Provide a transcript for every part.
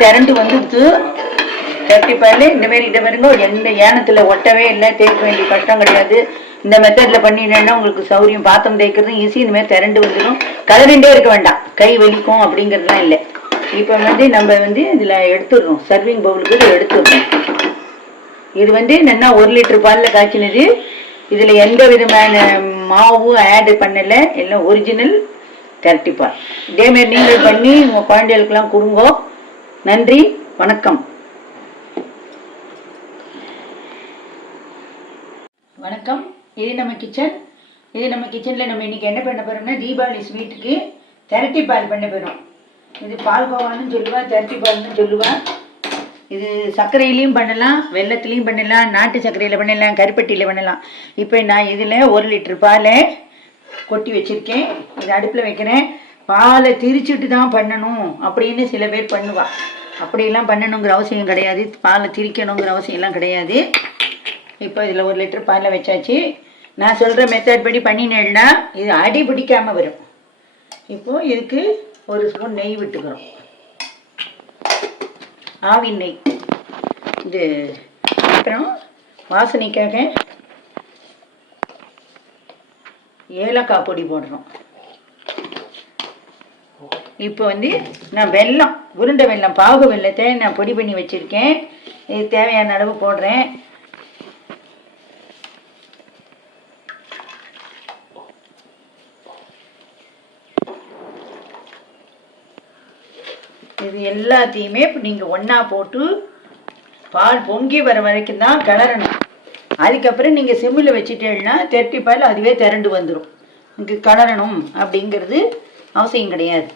திரண்டு வந்துடுச்சு. தட்டி பால் இந்த மாதிரி இதை பாருங்க எந்த ஏனத்தில் ஒட்டவே இல்லை தேய்க்க வேண்டிய கஷ்டம் கிடையாது. இந்த மெத்தடில் பண்ணினேன்னா உங்களுக்கு சௌரியம் பாத்திரம் தேய்க்கிறதும் ஈஸி இந்த மாதிரி திரண்டு வந்துடும். கலரிண்டே இருக்க வேண்டாம். கை வலிக்கும் அப்படிங்கிறதுலாம் இல்லை. இப்போ வந்து நம்ம வந்து இதில் எடுத்துடுறோம். சர்விங் பவுலுக்கு இதை எடுத்துடுறோம். இது வந்து என்னன்னா ஒரு லிட்டர் பாலில் காய்ச்சினது. இதில் எந்த விதமான மாவும் ஆட் பண்ணலை. எல்லாம் ஒரிஜினல் திரட்டி பால். இதேமாரி நீங்கள் பண்ணி உங்கள் குழந்தைகளுக்கெல்லாம் கொடுங்கோ. நன்றி வணக்கம். வணக்கம். இது நம்ம கிச்சன் இது நம்ம கிச்சனில் நம்ம இன்னைக்கு என்ன பண்ண போறோம்னா தீபாவளி ஸ்வீட்டுக்கு திரட்டி பால் பண்ண போகிறோம் இது பால் கோவான்னு சொல்லுவா திரட்டி பால்னு சொல்லுவா. இது சர்க்கரையிலையும் பண்ணலாம் வெள்ளத்துலேயும் பண்ணலாம் நாட்டு சர்க்கரையில் பண்ணலாம் கருப்பட்டியில் பண்ணலாம். இப்போ நான் இதில் ஒரு லிட்டர் பாலை கொட்டி வச்சுருக்கேன். இது அடுப்பில் வைக்கிறேன். பாலை திரிச்சிட்டு தான் பண்ணணும் அப்படின்னு சில பேர் பண்ணுவா. அப்படியெல்லாம் பண்ணணுங்கிற அவசியம் கிடையாது. பாலை திரிக்கணுங்கிற அவசியம்லாம் கிடையாது. இப்போ இதில் ஒரு லிட்டர் பாலை வச்சாச்சு. நான் சொல்கிற மெத்தட் படி பண்ணினேன்னா இது அடி பிடிக்காமல் வரும். இப்போது இதுக்கு ஒரு ஸ்பூன் நெய் விட்டுக்கிறோம். ஆவி நெய். இது அப்புறம் வாசனைக்காக ஏலக்காய் பொடி போடுறோம் இப்போ வந்து நான் வெல்லம் உருண்டை வெல்லம் பாகு வெள்ளத்தை நான் பொடி பண்ணி வச்சுருக்கேன். இது தேவையான அளவு போடுறேன். இது எல்லாத்தையுமே இப்போ நீங்கள் ஒன்றா போட்டு பால் பொங்கி வர வரைக்கும் தான் கிளறணும். அதுக்கப்புறம் நீங்கள் சிம்மில் வச்சுட்டேன்னா தெரட்டி பால் அதுவே திரண்டு வந்துடும் இங்கே கிளறணும் அப்படிங்கிறது அவசியம் கிடையாது.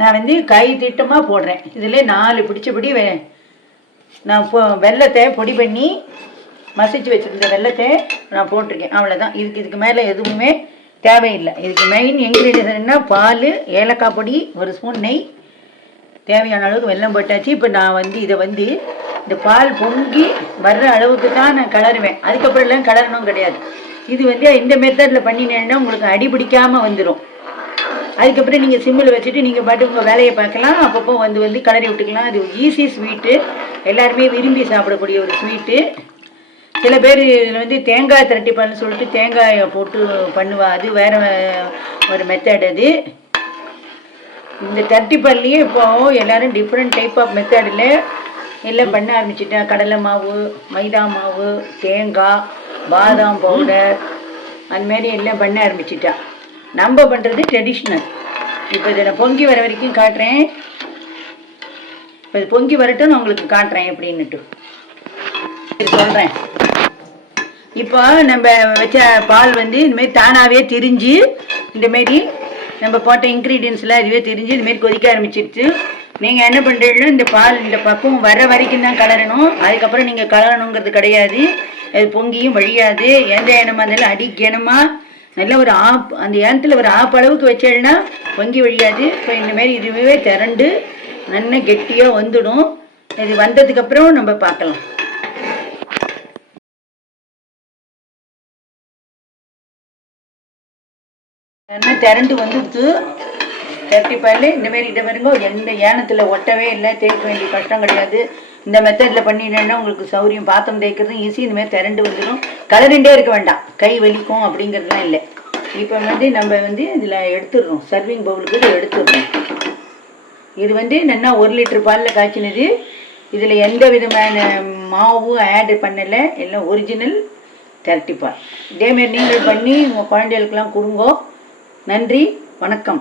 நான் வந்து கை திட்டமாக போடுறேன். இதில் நாலு பிடிச்சபடி வே நான் பொ வெள்ளத்தை பொடி பண்ணி மசிச்சு வச்சுருந்த வெள்ளத்தை நான் போட்டிருக்கேன். அவ்வளோதான் இதுக்கு இதுக்கு மேலே எதுவுமே தேவையில்லை. இதுக்கு மெயின் இன்க்ரீடியன்ஸ் என்ன பால் ஏலக்காய் பொடி ஒரு ஸ்பூன் நெய். தேவையான அளவுக்கு வெல்லம் போட்டாச்சு. இப்போ நான் வந்து இதை வந்து இந்த பால் பொங்கி வர்ற அளவுக்கு தான் நான் கிளறுவேன். அதுக்கப்புறம் எல்லாம் கிளறணும் கிடையாது. இது வந்து இந்த மெத்தடில் பண்ணினேன்னா உங்களுக்கு அடி பிடிக்காமல் வந்துடும் அதுக்கப்புறம் நீங்கள் சிம்மில் வச்சுட்டு நீங்கள் பாட்டு உங்கள் வேலையை பார்க்கலாம். அப்பப்போ வந்து வந்து கிளறி விட்டுக்கலாம். அது ஈஸி ஸ்வீட்டு எல்லாருமே விரும்பி சாப்பிடக்கூடிய ஒரு ஸ்வீட்டு சில பேர் இதில் வந்து தேங்காய் திரட்டிப்பான்னு சொல்லிட்டு தேங்காயை போட்டு பண்ணுவா. அது வேறு ஒரு மெத்தட் அது. இந்த தட்டி இப்போ எல்லோரும் டிஃப்ரெண்ட் டைப் ஆஃப் மெத்தடில் எல்லாம் பண்ண ஆரம்பிச்சிட்டா. கடலை மாவு மைதா மாவு தேங்காய் பாதாம் பவுடர் அந்த மாதிரி எல்லாம் பண்ண ஆரம்பிச்சிட்டா. நம்ம பண்ணுறது ட்ரெடிஷ்னல் இப்போ இதை நான் பொங்கி வர வரைக்கும் காட்டுறேன். இப்போ இது பொங்கி வரட்டும் நான் உங்களுக்கு காட்டுறேன் எப்படின்னுட்டு. இது சொல்கிறேன் இப்போ நம்ம வச்ச பால் வந்து இந்தமாரி தானாகவே திரிஞ்சு இந்தமாரி நம்ம போட்ட இன்க்ரீடியன்ஸ்லாம் இதுவே தெரிஞ்சு இதுமாரி கொதிக்க ஆரம்பிச்சிருச்சு. நீங்கள் என்ன பண்ணுறீங்களோ இந்த பால் இந்த பக்குவம் வர வரைக்கும் தான் கலரணும். அதுக்கப்புறம் நீங்கள் கலரணுங்கிறது கிடையாது. அது பொங்கியும் வழியாது. எந்த இனமாக இருந்தாலும் அடிக்கணுமா நல்ல ஒரு ஆப் அந்த ஏனத்தில் ஒரு ஆப் அளவுக்கு வச்சேன்னா பொங்கி வழியாது இப்போ இந்தமாரி இதுவே திரண்டு நல்லா கெட்டியாக வந்துடும். இது வந்ததுக்கப்புறம் நம்ம பார்க்கலாம். என்ன திரண்டு வந்துடுத்து திரட்டி பால் இந்த மாதிரி இதை பாருங்க எந்த ஏனத்தில் ஒட்டவே இல்லை தேய்க்க வேண்டிய கஷ்டம் கிடையாது. இந்த மெத்தடில் பண்ணினேன்னா உங்களுக்கு சௌரியம் பாத்திரம் தேய்க்கிறதும் ஈஸி இந்த மாதிரி திரண்டு வந்துடும் கலரிண்டே இருக்க வேண்டாம். கை வலிக்கும் அப்படிங்கிறதுலாம் இல்லை. இப்போ வந்து நம்ம வந்து இதில் எடுத்துடுறோம். சர்விங் பவுலுக்கு இதை எடுத்துடுறோம். இது வந்து நல்லா ஒரு லிட்டர் பாலில் காய்ச்சினது. இதில் எந்த விதமான மாவும் ஆட் பண்ணலை. எல்லாம் ஒரிஜினல் திரட்டி பால். இதேமாரி நீங்கள் பண்ணி உங்கள் குழந்தைகளுக்கெல்லாம் கொடுங்கோ. நன்றி. வணக்கம்.